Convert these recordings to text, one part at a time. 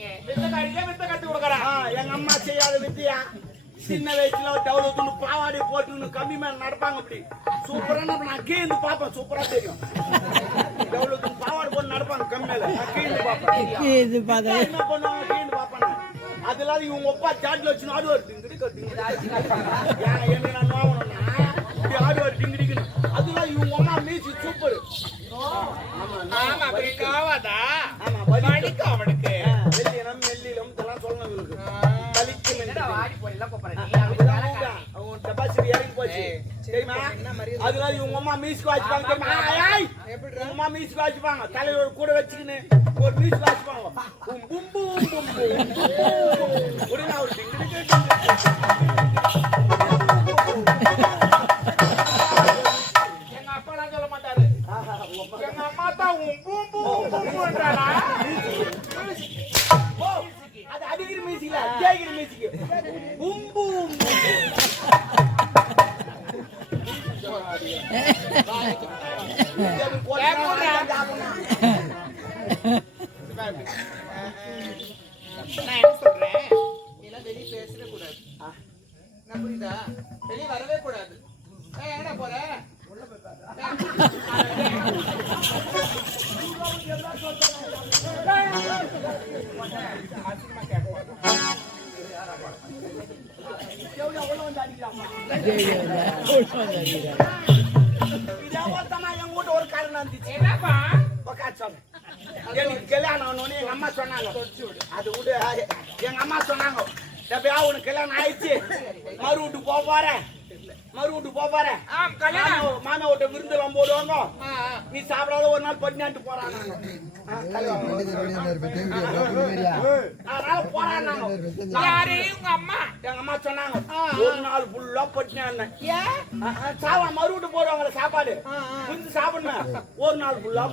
வித்த கத்து கொடுக்குறேன். எங்க அம்மா செய்யாத வித்தியா சின்ன வயசுல டவுலுக்கு பாவாடி போட்டு கம்மி மேல நடப்பாங்க. அப்படி சூப்பரா நான் கீழ்ந்து பார்ப்பேன். சூப்பரா தெரியும். டவுலுக்கு பாவாடி போட்டு நடப்பாங்க கம்மி மேல. நான் கீழ்ந்து பார்ப்பேன். என்ன பண்ணுவாங்க கீழ்ந்து பார்ப்பேன். அதெல்லாம் இவங்க ஒப்பா சாட்ல வச்சு ஆடு ஒரு டிங்கிடி என்ன நான் நோவணும்னா இப்படி ஆடு ஒரு டிங்கிடிக்கணும். அதெல்லாம் இவங்க அம்மா மீசி சூப்பர். ஆமா காவாதா. ஆமா வலிக்கு அவனுக்கு வெள்ளினம் மெல்லிலும் இதெல்லாம் சொல்லணும் இவருக்கு. அதெல்லாம் இவங்க அம்மா மீசுக்கு வச்சுப்பாங்க. அம்மா மீசுக்கு வச்சுப்பாங்க. தலையோட கூட வச்சுக்கின்னு ஒரு மீசுக்கு வச்சுப்பாங்க. உடனே அவர் எங்க அப்பா நான் சொல்ல மாட்டாரு. எங்க அம்மா தான் அது அடிக்கிற மீசிக்கல ஜெயிக்கிற மீசிக்கு பூம்பூம். நான் என்ன சொல்றேன், எல்லாம் வெளியே பேசவே கூடாது. நான் புரியுதா? வெளியே வரவே கூடாது. என்ன போற ஒரு காரணம் இருந்துச்சு. என்னப்பா எனக்கு கல்யாணம் எங்க அம்மா சொன்னாங்க. அது விடு. எங்க அம்மா சொன்னாங்க உனக்கு கல்யாணம் ஆயிடுச்சு மறு வீட்டு போறேன். மறு வீட்டு போறேன். மாமா விட்ட விருந்தெல்லாம் போடுவாங்க. நீ சாப்பிடாத ஒரு நாள் பட்டினாட்டு போறாங்க. அதனால போறாங்க. யாரு உங்க அம்மா? எங்க அம்மா சொன்னாங்க ஒரு நாள் ஃபுல்லா பட்டினா சாவா மறு வீட்டு போடுவாங்க சாப்பாடு புரிஞ்சு சாப்பிடணும். ஒரு நாள் ஃபுல்லா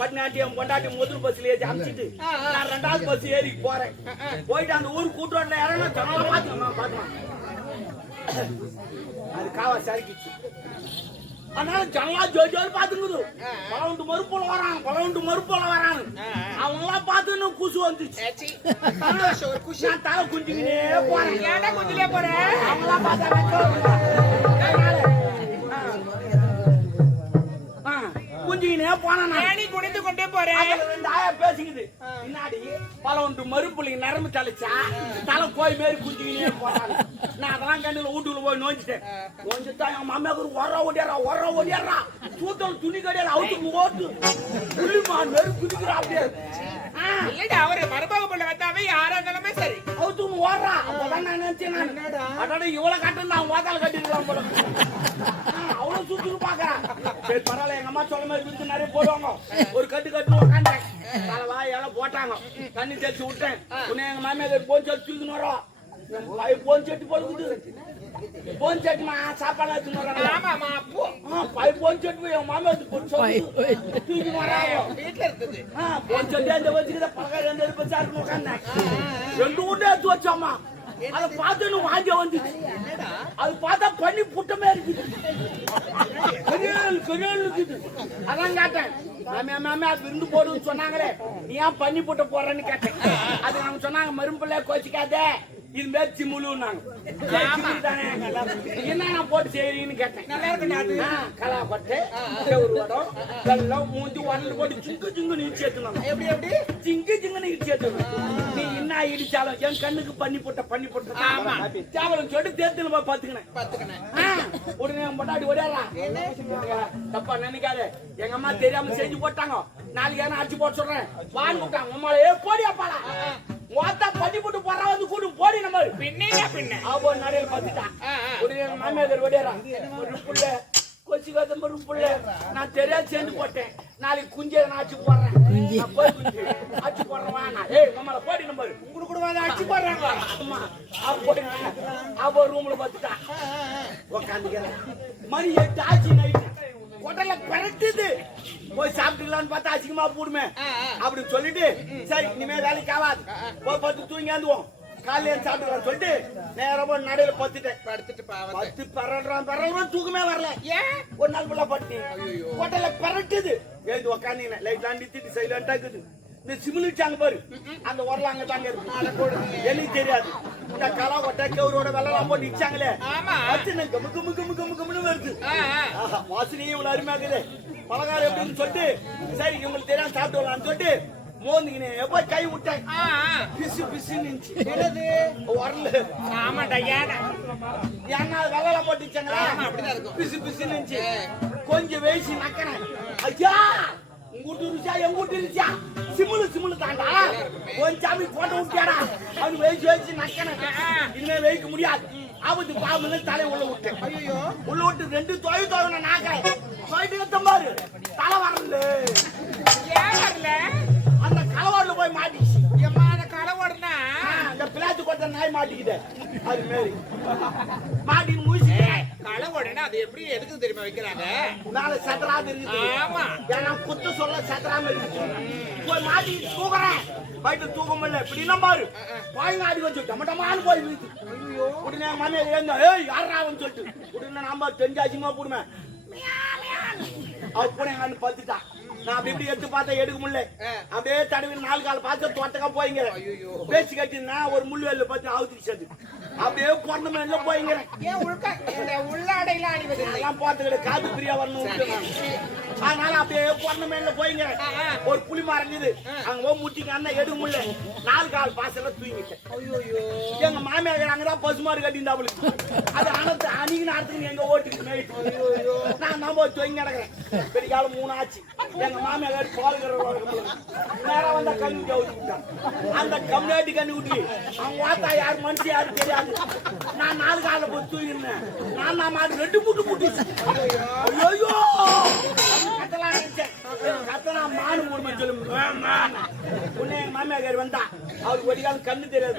பட்டினாட்டி என் பொண்டாட்டி முதல் பஸ்ல ஏறி அமிச்சிட்டு நான் 2வது பஸ் ஏறி போறேன். போயிட்டு அந்த ஊர் கூட்டுறோட்ல இறங்க ஜனங்களை பாத்துக்கலாம். அது காவா சரிக்கிச்சு. அதனால ஜனலா ஜோஜோன்னு பாத்துக்குது. பலவுண்டு மறுப்போல வராங்க. அவங்க எல்லாம் பார்த்து குசு வந்துச்சு. நான் தலை குஞ்சுக்கினே போறேன். ஏன்டா குஞ்சிலே போறேன்? அவங்களாம் பார்த்தா குஞ்சுக்கினே போனேன். நீ குடித்து கொண்டே போறேன். 2 ஆயா பேசிக்குது. பின்னாடி பலவுண்டு மறுப்புள்ளிங்க நரம்பு தலைச்சா தலை கோய் மாரி குஞ்சுக்கினே போறாங்க. நான் அதெல்லாம் கண்டில வீட்டுக்குள்ள போய் நோஞ்சிட்டேன். நோஞ்சிட்டா என் மாமியாக்கு ஒர ஓடியாரா சூத்தல் துணி கடையில அவுட்டு ஓட்டு புள்ளிமான் மாரி குதிக்கிறா. அப்படியே இல்லடா அவரு மருமக பிள்ளை வந்தாவே யாரா இருந்தாலுமே சரி அவுட்டு ஓடுறா. அப்பதான் நான் நினைச்சேன் அதோட இவ்வளவு கட்டு நான் வாத்தால கட்டிருக்கலாம் போல. அவ்வளவு சுத்துக்கு பாக்குறான். சரி பரவாயில்ல. எங்க அம்மா சொல்ல மாதிரி விருந்து நிறைய போடுவாங்க. ஒரு கட்டு உட்காந்தேன். வாயெல்லாம் போட்டாங்க. தண்ணி தெளிச்சு விட்டேன். உன்னை எங்க மாமியார் போன் சட்டு வரோம். போன் சட்டு போடுது. போன் சட்டுமா சாப்பாடு வச்சுன்னு போன் சட்டு என் மாமியார் தூக்கி வராங்க. வீட்டுல இருக்குது போன் சட்டு அந்த வச்சுக்கிட்ட பக்கம் 2 பச்சா இருக்கு உட்காந்தேன். 2 உண்டை எடுத்து வச்சோம்மா. அதை பார்த்து வாங்க வந்துச்சு. அது பார்த்தா பண்ணி புட்டமே இருக்குது. அதான் கேட்டேன். மாமியா விருந்து போடுன்னு சொன்னாங்களே நீ ஏன் பண்ணி புட்ட போறேன்னு கேட்டேன். அது அவங்க சொன்னாங்க மரும்பிள்ள கோச்சிக்காத இது மேய்ச்சி முழுன்னாங்க. என்ன நான் போட்டு செய்றீங்கன்னு கேட்டேன். நல்லா இருக்கு. கலா கொட்டை செவரு வடம் வெள்ளம் மூஞ்சி ஒன்று போட்டு சிங்கு இடிச்சு ஏத்துனாங்க. எப்படி சிங்குன்னு இடிச்சு ஏத்துனாங்க. நீ என்ன இடிச்சாலும் என் கண்ணுக்கு பண்ணி போட்ட சாவலம் சொல்லிட்டு தேர்தல் போய் பாத்துக்கினேன். உடனே பொண்டாட்டி ஓடியாரா தப்பா நினைக்காத. எங்க அம்மா தெரியாம செஞ்சு போட்டாங்க. நாளைக்கு ஏன்னா அடிச்சு போட்டு சொல்றேன் வாங்கி விட்டாங்க. உமால போடியாப்பாடா வாத்தா பண்ணி போட்டு போறா வந்து கூட்டு போடி நம்ம பின்ன அவ நடையில பாத்துட்டான். உடனே மாமியார் ஓடியாரா ஒரு புள்ள கொச்சிக்காத ஒரு புள்ள நான் தெரியாது சேர்ந்து போட்டேன். நாளைக்கு குஞ்சை நான் அடிச்சு போடுறேன். அடிச்சு போடுறேன் வாங்க. நம்மள போடி நம்ம உங்களுக்கு கூட வந்து அடிச்சு போடுறாங்க. ஆமா அவ ரூம்ல பாத்துட்டான். உட்காந்துக்கிறேன். மணி 8 ஆச்சு நைட்டு. ஹோட்டல்ல பரட்டுது. போய் சாப்பிட்டுலான்னு பார்த்தா அசிங்கமா போடுமே அப்படின்னு சொல்லிட்டு சரி இனிமே வேலைக்கு ஆகாது போய் பத்து தூங்கி வந்துவோம் காலையில சாப்பிட்டு சொல்லிட்டு நேரமா நடையில படுத்துட்டு பரவாயில்ல தூக்கமே வரல. ஏன் ஒரு நாள் ஃபுல்லா பட்டு ஹோட்டல்ல பரட்டுது. எழுந்து உக்காந்தீங்க லைட் லாண்டி திட்டு சைலண்டா இருக்குது. இந்த சிமிலிட்டாங்க பாரு அந்த உரல அங்க தாங்க இருக்கு எனக்கு தெரியாது இந்த களை கொட்டை கவுரோட வெள்ளலாம் போட்டு இச்சாங்களே வச்சு கமு கமு கமு கமு கமுன்னு வருது வாசனையே இவ்வளவு அருமையா இருக்குது பலகாரம் எப்படின்னு சொல்லிட்டு சரி உங்களுக்கு தெரியாம சாப்பிட்டு வரலாம்னு சொல்லிட்டு மோந்துக்கினே எப்ப கை விட்டேன் பிசு பிசு நின்ச்சு என்னது வரல ஆமாடா ஏன்னா வெள்ளலாம் போட்டு இச்சாங்களா அப்படிதான் இருக்கும் பிசு பிசு நின்ச்சு கொஞ்சம் வேசி நக்கிறேன் ஐயா உங்கூட்டு இருச்சா எங்கூட்டு இருச்சா சிமுலு தாண்டா கொஞ்சாமி போட்டு விட்டியாடா அவனு வேசி நக்கிறேன் இனிமே வைக்க முடியாது ஆபத்து பாம்புல தலை உள்ள விட்டேன் ஐயோ உள்ள விட்டு 2 தொகை நான் நாக்கிறேன் போயிட்டு பாரு தலை வரல ஏன் வரல அந்த கலவாடுல போய் மாட்டிச்சு ஏம்மா அந்த கலவாடுனா அந்த பிளாத்து கொட்ட நாய் மாட்டிக்கிட்டே அது மாரி மாட்டி மூசி கலவாடுனா அது எப்படி எதுக்கு தெரியுமா வைக்கிறாங்க மேல சத்தராது இருக்குது ஆமா ஏன்னா குத்து சொல்ல சத்தராம இருக்கு போய் மாட்டி தூக்குறேன் போயிட்டு தூக்க முடியல இப்படின்னா பாரு பாய்ங்க அடி வச்சு டமட்டமானு போய் வீட்டு ஐயோ உடனே மாமியா ஏங்க ஏய் யாராவன்னு சொல்லிட்டு உடனே நாம தெரிஞ்சாச்சுமா போடுவேன் அவ பூனை பத்துட்டா நான் அப்படி இப்படி எடுத்து பார்த்தா எடுக்க முடியல அப்படியே தடவி 4 கால் பார்த்து தோட்டக்கா போய்ங்க பேச்சு கட்டினா ஒரு முள்ளு வெள்ள பார்த்து அவுத்துச்சு அப்படியே பொண்ணு மேல போய்ங்க ஏன் உள்ளாடையில அணிவது எல்லாம் பார்த்துக்கிட்டு காது பிரியா வரணும் அதனால அப்படியே பொண்ணு மேல போய்ங்க ஒரு புலி மறைஞ்சது அங்க போய் முட்டிங்க அண்ணன் எடுக்க முடியல 4 கால் பாசல தூங்கிட்டேன் எங்க மாமியார் அங்கதான் பசுமாறு கட்டியிருந்தா அவளுக்கு அது அனத்து அணிக்கு நடத்துக்கு எங்க ஓட்டுக்கு நான் நம்ம தூங்கி கிடக்குறேன் பெரிய காலம் 3 ஆச்சு எங்க மாமியார் பால் நேரா வந்தா கண்ணு ஜவுட்டான் அந்த கம்யூனிட்டி கண்ணு ஊட்டி அவங்க வாத்தா யார் மனுஷன் யாரு தெரியாது நான் 4 கால போய் தூங்கினேன் நான் மாடு 2 முட்டு முட்டுச்சு ஐயோ கத்தலாம் நினைச்சேன் கத்தனா மாடு மூணு சொல்லுங்க உன்னை எங்க மாமியார் வந்தா அவருக்கு ஒரு காலம் கண்ணு தெரியாது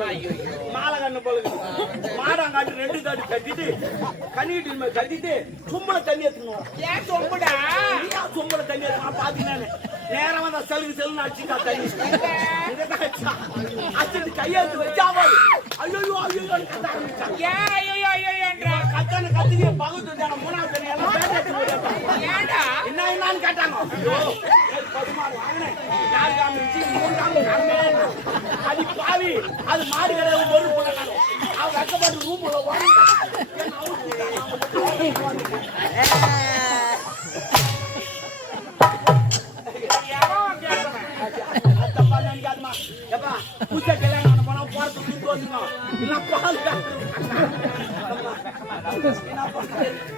மாலை கண்ணு போல மாடாங்காட்டு 2 காட்டு கட்டிட்டு கண்ணிட்டு கட்டிட்டு சும்மல தண்ணி எடுத்துக்கணும் ஏன் சொம்புடா சும்மல தண்ணி எடுத்து பாத்தீங்கன்னா நேரம் வந்தா செலுன்னு அடிச்சுட்டா தண்ணி அடிச்சுட்டு கையெழுத்து வச்சாவோ ஐயோ ஐயோ ஏன் ஐயோ ஐயோன்ற கத்தான கத்திரியை பகுத்து 3வது தண்ணி எல்லாம் ஏன்டா என்னன்னு கேட்டாங்க பசுமாடு வாங்கினேன் 4 காமி 3 காமி அது பாவி அது மாடு கிடையாது ஒரு போட்டாங்க அவங்க அக்கப்பட்டு ரூம்ல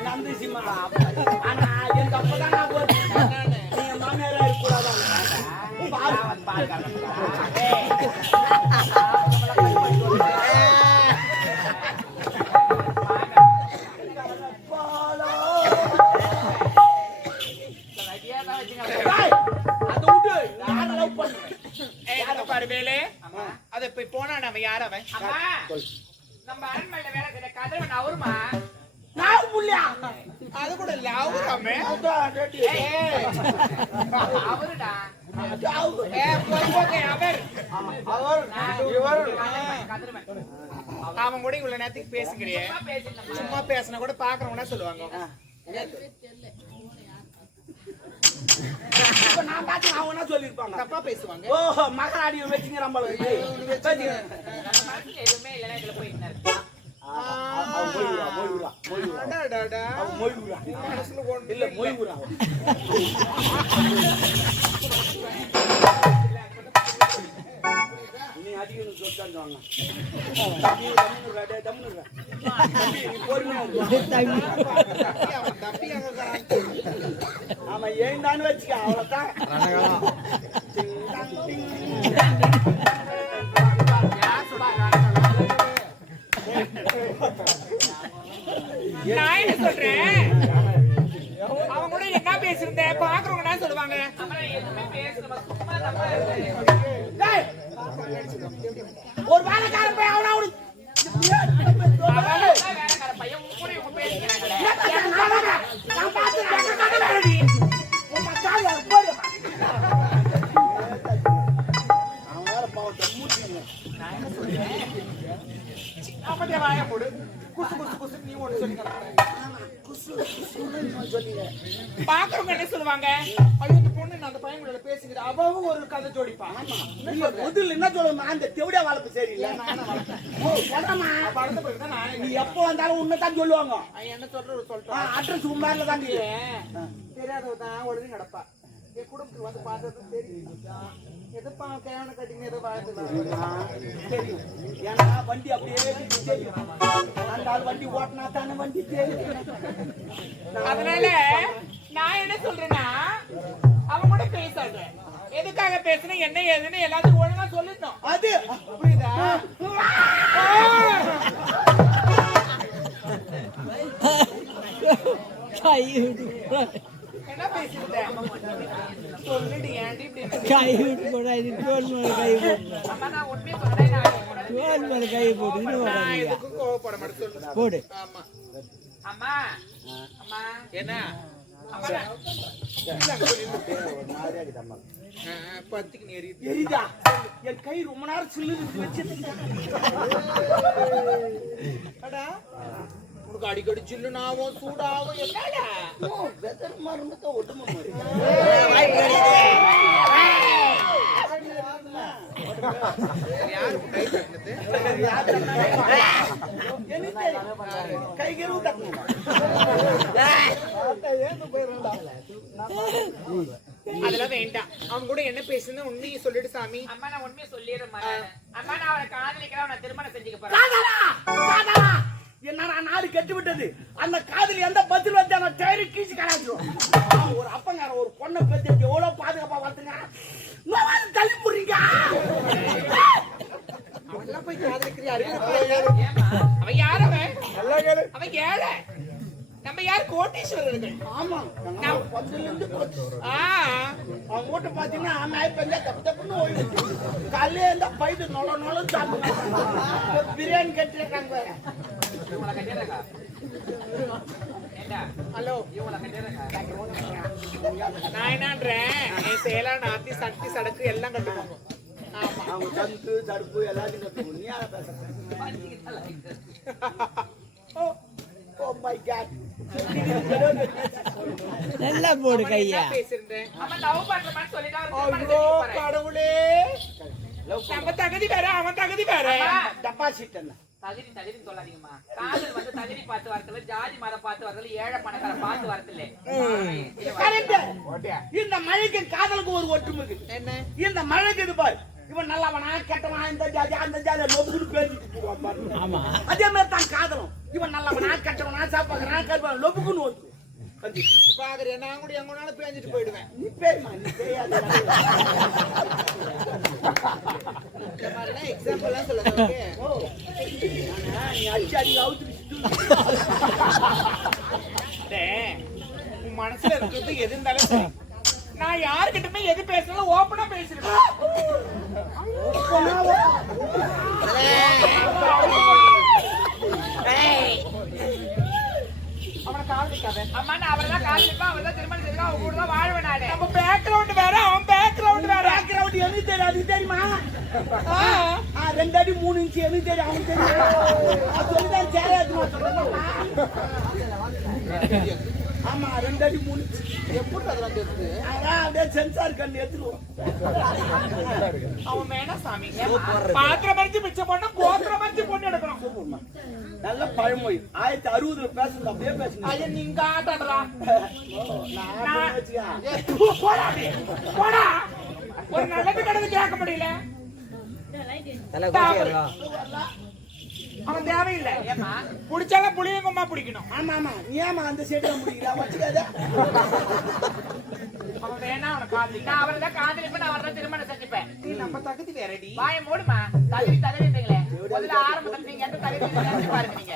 நந்திசிமா ஆனா எங்க அப்பதான் நீங்க மாமியாரா இருக்கக்கூடாது அது போய் போனா நம்ம யார் அவன் நம்ம அரண்மனையில வேலை செய்யற கதிரவன் அவருமா நான் புள்ளியா அது கூட இல்ல அவருமே அவருடா அவன் கூட இவ்வளவு நேரத்துக்கு பேசுகிறியே சும்மா பேசினா கூட பாக்குறவங்க சொல்லுவாங்க நான் பார்த்து அவங்க சொல்லிருப்பாங்க தப்பா பேசுவாங்க ஓஹோ மகராடி வச்சுங்கிறான் எதுவுமே இல்லைன்னா இதுல போய் இல்ல மொய்வுரா நீ அதிகம் சொல்லிட்டாங்க ஆமா ஏந்தான்னு வச்சுக்க அவ்வளவுதான் நான் என்ன சொல்றேன் அவங்க கூட என்ன பேசிருந்தேன் பாக்குறவங்க என்ன சொல்லுவாங்க ஒரு வேலைக்கார போய் அவனா நான் என்ன சொல்றேன் அப்பதே வாய போடு குசு குசு குசு நீ ஒண்ணு சொல்லி பாக்குறவங்க என்ன சொல்லுவாங்க ஐயோ இந்த பொண்ணு நான் அந்த பையன் கூட பேசுகிற அவவும் ஒரு கதை ஜோடிப்பா முதல்ல என்ன சொல்லுமா அந்த தெவிடியா வளர்ப்பு சரியில்லை நீ எப்போ வந்தாலும் உன்னதான் சொல்லுவாங்க என்ன சொல்றேன் அட்ரஸ் உண்மையில தான் தெரியாதவ தான் உடனே நடப்பா என் குடும்பத்துக்கு வந்து பார்த்தது தெரியும் எதுப்பா கேவன கட்டிங்க ஏதோ வாழ்த்து தெரியும் ஏன்னா வண்டி அப்படியே தெரியும் அந்த ஆள் வண்டி ஓட்டினா தானே வண்டி தெரியும் அதனால நான் என்ன சொல்றேன்னா அவங்க கூட பேசாத எதுக்காக பேசுன என்ன ஏதுன்னு எல்லாத்துக்கும் ஒழுங்கா சொல்லிட்டோம் அது புரியுதா என்ன பேசிட்ட சொல்லிடு ஏன்டி இப்படி கை விட்டு போடா இது தோல் மேல கை போடு அம்மா நான் உண்மையை சொல்றேன் தோல் மேல கை போடு இது நான் எதுக்கும் கோவப்பட மாட்டேன் சொல்லு போடு ஆமா அம்மா அம்மா என்ன அம்மா பத்துக்கு நேரி எரிதா என் கை ரொம்ப நேரம் சில்லு வச்சு உனக்கு அடிக்கடி சில்லுனாவும் சூடாவும் என்னடா வெதர் மருந்து ஒட்டுமா கைகரும் அதெல்லாம் வேண்டாம் அவன் கூட என்ன பேசுன்னு உண்மையை சொல்லிட்டு சாமி அம்மா நான் உண்மையை சொல்லிடுறேன் அம்மா நான் அவனை காதலிக்கிறேன் அவனை திருமணம் செஞ்சுக்க போறேன் என்ன நாடு கெட்டு விட்டது அந்த காதல் எந்த பதில் வந்து அவன் டயரு கீச்சு கலாச்சிடும் ஒரு அப்பங்கார ஒரு பொண்ணை பத்தி எவ்வளவு பாதுகாப்பா வளர்த்துங்க தள்ளி போடுறீங்க அவன்லாம் போய் காதலிக்கிறியா அவன் யார் அவன் ஏழை நம்ம யார் கோட்டீஸ்வரர்கள் ஆமா பத்துல இருந்து அவன் வீட்டை பாத்தீங்கன்னா நாய்ப்பந்தா தப்பு தப்புன்னு ஓய்வு காலையில இருந்தா பைது நொல சாப்பிடுவாங்க பிரியாணி கட்டிருக்காங்க இவங்களை கட்டிடுறாங்க ஹலோ நான் என்னன்றேன் என் சேலா நாத்தி சட்டி சடக்கு எல்லாம் கட்டுவாங்க ஆமா அவங்க தந்து தடுப்பு எல்லாத்தையும் கட்டுவோம் நீ யார பேசுற ஓ மை காட் நல்லா போடு கையா பேசிருந்தேன் அவன் லவ் பண்றமான்னு சொல்லிட்டு ஐயோ கடவுளே நம்ம தகுதி வேற அவன் தகுதி வேற டெபாசிட் என்ன தகுதி சொல்லாதீங்கம்மா காதல் வந்து தகுதி பார்த்து வரதுல ஜாதி மதம் பார்த்து வரதுல ஏழை பணக்கார பார்த்து வரதுல இந்த மழைக்கு காதலுக்கு ஒரு ஒற்றுமை என்ன இந்த மழைக்கு இது பாரு இவன் நல்லவனா கெட்டவனா இந்த ஜாதி அந்த ஜாதி லொபுன்னு பேசிட்டு போவான் பாரு ஆமா அதே மாதிரி தான் காதலும் இவன் நல்லவனா கெட்டவனா சாப்பாக்குறா கருப்பான் லொபுக்குன்னு ஓட்டு பாக்குறேன் நான் கூட எங்கனால பேஞ்சிட்டு போயிடுவேன் நீ பேய்மா நீ பேயாத இந்த மாதிரிலாம் எக்ஸாம்பிள் எல்லாம் சொல்லுங்க நீ அடிச்சு அவுத்து உன் மனசுல இருக்கிறது எது இருந்தாலும் சரி. நான் யாருக்கிட்டமே எது பேசணும் ஓப்பனா பேசிருக்கேன் அவனை காதலிக்காத அம்மா நான் அவர்தான் காதலிப்பா அவர்தான் திருமணம் செஞ்சுக்கா அவங்க கூட தான் வாழ்வேன் நானு நம்ம பேக்ரவுண்ட் வேற அவன் பேக்ரவுண்ட் வேற பேக்ரவுண்ட் எனக்கு தெரியும் அது தெரியுமா 2 அடி 3 இன்ச்சு எனக்கு தெரியும் அவனுக்கு தெரியும் அது சொல்லிதான் சேராதுமா ஆமா 2 அடி 3 இன்ச்சு எப்படி அதெல்லாம் தெரியுது அதான் அப்படியே சென்சார் கண்ணு எடுத்துருவோம் அவன் வேணா சாமி பாத்திரம் மறிச்சு மிச்சம் பண்ண கோத்திரம் மறிச்சு பொண்ணு எடுக்கணும் நல்ல பழமொழி 1960 பேசுறது அப்படியே பேசுங்க ஐயா நீங்க ஆட்டாடுறா போடா ஒரு நல்லது கிடந்து கேட்க முடியல அவன் தேவையில்லை புடிச்சாலும் புளியங்கம்மா பிடிக்கணும் ஆமா ஆமா நீ ஏமா அந்த சைடுல முடியல வச்சுக்காத அவன் வேணா அவனை காதலி நான் அவர்தான் காதலிப்பேன் அவர்தான் திருமணம் செஞ்சுப்பேன் நீ நம்ம தகுதி வேறடி வாய மூடுமா தகுதிங்களே முதல்ல ஆரம்பத்துல நீங்க எந்த தகுதி பாருங்க நீங்க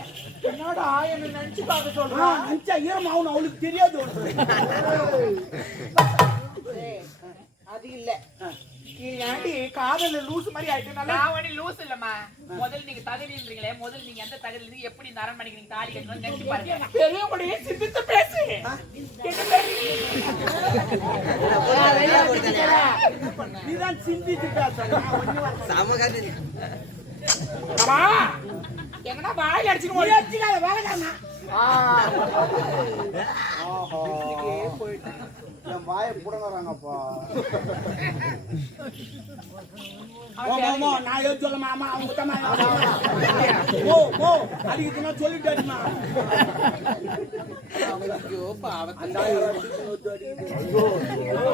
என்னோட என்ன நினைச்சு பார்க்க சொல்றான் அஞ்சா ஈரம் ஆகணும் அவளுக்கு தெரியாது அது இல்ல ஏன்டி காதல லூஸ் மாதிரி ஆயிட்டு நான் ஒண்ணு லூஸ் இல்லம்மா. முதல்ல நீங்க தகுதின்றீங்களே, முதல்ல நீங்க எந்த தகுதியில இருந்து எப்படி இந்த அரண்மனைக்கு நீங்க தாலி கட்டணும்னு நினைச்சு பாருங்க. பெரியவங்களுடைய சிந்தித்து பேசு. நீதான் சிந்திச்சு பேச அம்மா எங்கனா வாயில அடிச்சுன்னு ஓடி வேலைக்காரனா என் வாயை புடங்குறாங்கப்பா. நான் எது சொல்ல மாமா அவங்க அடிக்கிறதுனா சொல்லிட்டாருமா.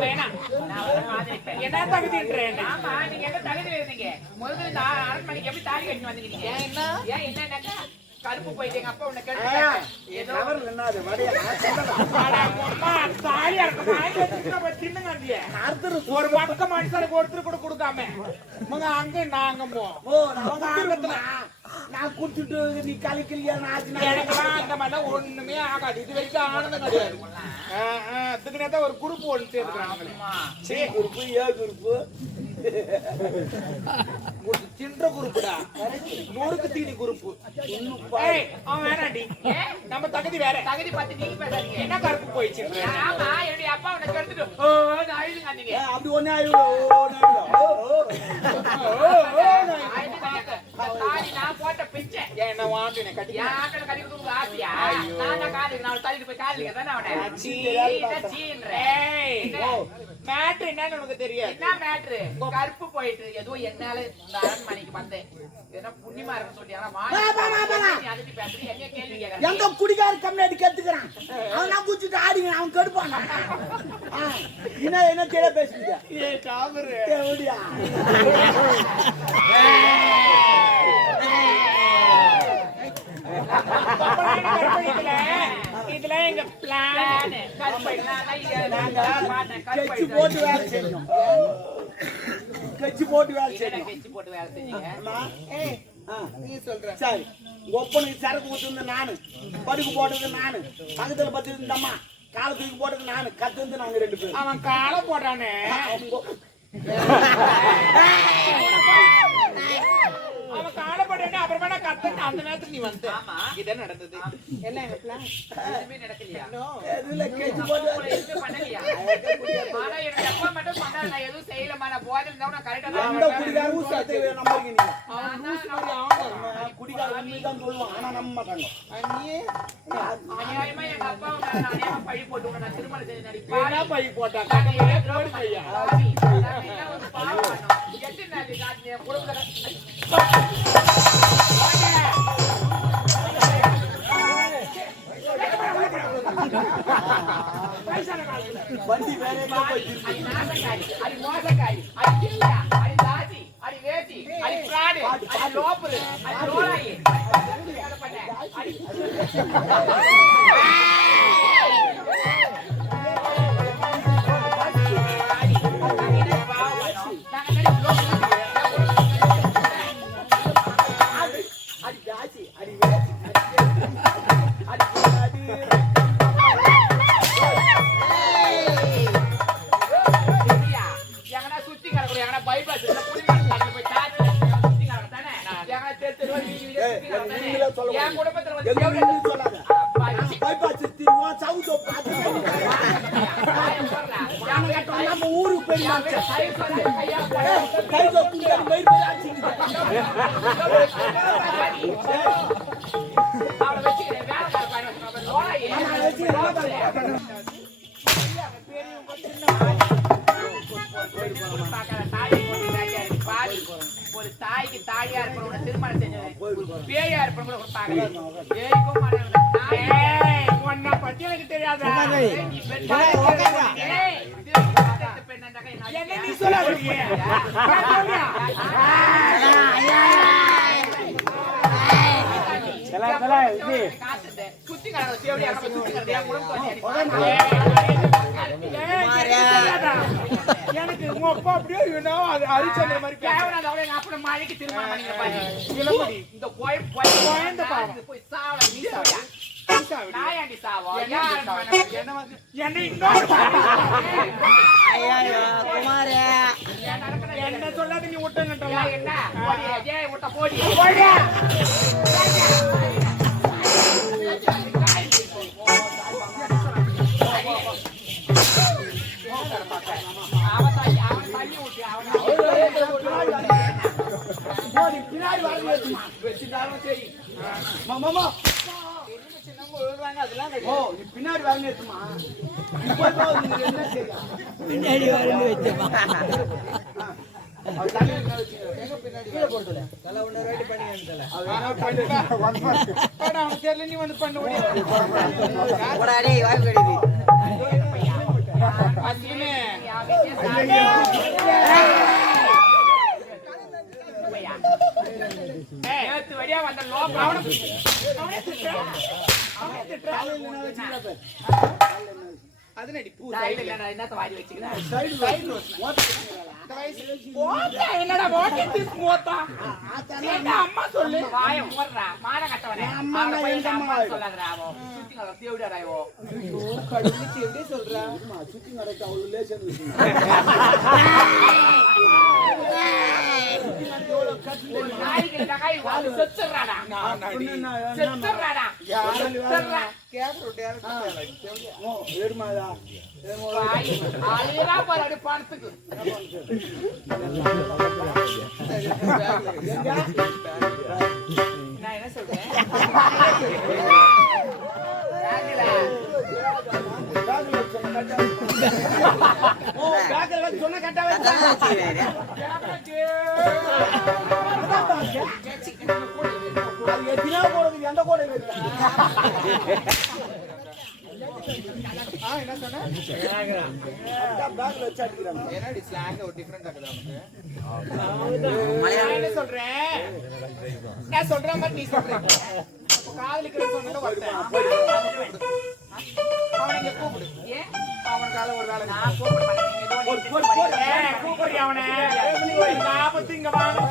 வேணாம், நான் வந்து காதலிப்பேன். என்ன தகுதின்றேன்? ஆமா, நீங்க எந்த தகுதியில இருந்தீங்க? முதல்ல இந்த அரண்மனைக்கு எப்படி தாலி கட்டி வந்தீங்க? ஏன் என்னன்னாக்கா கருப்பு போயிட்டு எங்க அப்பா உன்னை கேட்டு ஏதோ ஒரு பக்கம் மனுஷனுக்கு ஒருத்தர் கூட கொடுக்காம அங்க நாங்க நான் குடுத்துட்டு நீ கலிக்கலியா எனக்குலாம் அந்த மாதிரிலாம் ஒண்ணுமே ஆகாது. இது வரைக்கும் ஆனந்தம் கிடையாது. அதுக்குனே ஒரு குரூப் ஒன்று சேர்ந்துக்கிறாங்க. குரூப்பு ஏ குரூப்பு சின்ன குரூப்புடா, நொறுக்கு தீனி குரூப்பு. அவன் வேணாண்டி, நம்ம தகுதி வேற. தகுதி பார்த்து நீங்க பேசாதீங்க. என்ன கருப்பு போயிடுச்சு? ஆமா, என்னுடைய அப்பா உன்னை கெடுத்துட்டு அழுதுங்க. அப்படி ஒன்னே தாலி நான் போட்ட பிச்சை என்ன வாங்கின கட்டி கட்டி கொடுக்க ஆசையா? நான் காது நான் தள்ளிட்டு போய் காதலிக்க தானே அவனை மேட்ரு என்னன்னு உனக்கு தெரியாது. என்ன மேட்ரு? கருப்பு போயிட்டு ஏதோ என்னால இந்த அரண்மனைக்கு வந்தேன். ஏன்னா புண்ணியமா இருக்கு சொல்லி அதுக்கு பேசுறேன். என்ன கேள்வி கேட்கறேன்? எங்க குடிகார கம்மியாடி கத்துக்கிறான். அவன் நான் குடிச்சிட்டு ஆடிங்க அவன் கெடுப்பான். என்ன தெரிய பேசுறீங்க? எப்படியா இதுல எங்க பிளான் கட்சி போட்டு வேலை செய்யணும். கட்சி போட்டு வேலை செய்யணும். கட்சி போட்டு வேலை செஞ்சீங்க. நீ சொல்ற சரி, ஒப்பனுக்கு சரக்கு ஊத்துறது நானு, படுக்கு போட்டது நானு, பக்கத்துல பத்து இருந்தம்மா காலத்துக்கு போட்டது நானு, கத்து வந்து நாங்க 2 பேரும். அவன் காலை போட்டானே அவன் காலை போட்டானே அப்புறமா நான் கத்தேன். அந்த நேரத்துக்கு நீ வந்து இதான் நடந்தது. என்ன எங்க பிளான் எதுவுமே நடக்கலையா? எதுல கட்சி போட்டு எதுவுமே பண்ணலையா? ஆனா என்னோட அப்பா மட்டும் பண்ணாரு. நான் எதுவும் செய்யலமா. நான் போதில் இருந்தா நான் கரெக்டா அந்த குடிகாரன் சத்தை நம்புறீங்க நீங்க? குடிகார உண்மைதான் சொல்லுவான், ஆனா நம்ப மாட்டாங்க. அநியாயமா எங்க அப்பா அநியாயமா பழி போட்டு நான் திருமணம் செஞ்சு நடிப்பேன். பை போட்டா பையா எட்டு நாள் காட்டின குடும்பத்துல வண்டி வேற அது நாசக்காரி, அது மோசக்காரி, அது கில்லா, அது தாசி, அது வேசி, அது பிராடு, அது லோப்பரு, அது லோராயி, ஊருக்கு போய் ஒரு தாய்க்கு தாயா இருப்பவங்க திருமணம் செஞ்சது பேயா இருப்பவங்க பத்தி எனக்கு தெரியாதா? நீ சொல்லாதீங்க. சுத்தி எனக்கு உங்க அப்பா அப்படியே ஹரிச்சந்திர மாதிரி அப்படி மழைக்கு திருமணம் இளமதி இந்த போய் பாவம் போய் சாவ சாவடி நான் ஏன்டி சாவோ என்ன வந்து என்ன இன்னொரு ஐயா குமாரே என்ன சொல்லாத நீ விட்டுங்கன்ற என்ன போடி ஏய் விட்ட போடி அவன் தள்ளி விட்டு அவன் பின்னாடி வரது வச்சுட்டாலும் சரி மாமா சின்னவங்க விழுறாங்க அதெல்லாம் ஓ நீ பின்னாடி வரணும் எடுத்துமா என்ன தெரியும் பின்னாடி வரணும் வச்சமா தெரியல நீ வந்து பண்ண நேத்து வழியா வந்த லோகம் அவனை அது நடிப்பு சைடுல இல்ல என்னத்த வாரி வச்சுக்கிறேன் என்னடா வாட்டி போத்தா அம்மா சொல்லு வாய மூடுறா மான கட்டவனே அம்மா அவனை போய் எங்க அம்மா? சொல்லாதடா அவன் சுத்தி நல்லா தேவிடா இவோ கடவுளுக்கு எப்படி சொல்றா சுத்தி நடக்க அவ்வளவு லேசா நாய்க்கு இந்த கை வாழு செத்துறாடா செத்துறாடா செத்துறா ஏடுமாதா அழகா பாரு அப்படி பணத்துக்கு நான் என்ன சொல்றேன் சொன்ன கட்டா எத்தனா போடுறது எந்த கூட என்ன சொன்ன பேக்ல வச்சு அடிக்கிறாங்க என்னடி ஸ்லாங் ஒரு டிஃபரெண்ட் ஆகுது அவனுக்கு நான் என்ன சொல்றேன் நான் சொல்ற மாதிரி நீ சொல்ற காதலிக்கிற சொன்னத வரேன் அவனை இங்க கூப்பிடு ஏன் அவன் கால ஒரு வேலை நான் கூப்பிட மாட்டேன் போடு கூப்பிடு அவனை ஆபத்து இங்க வாங்க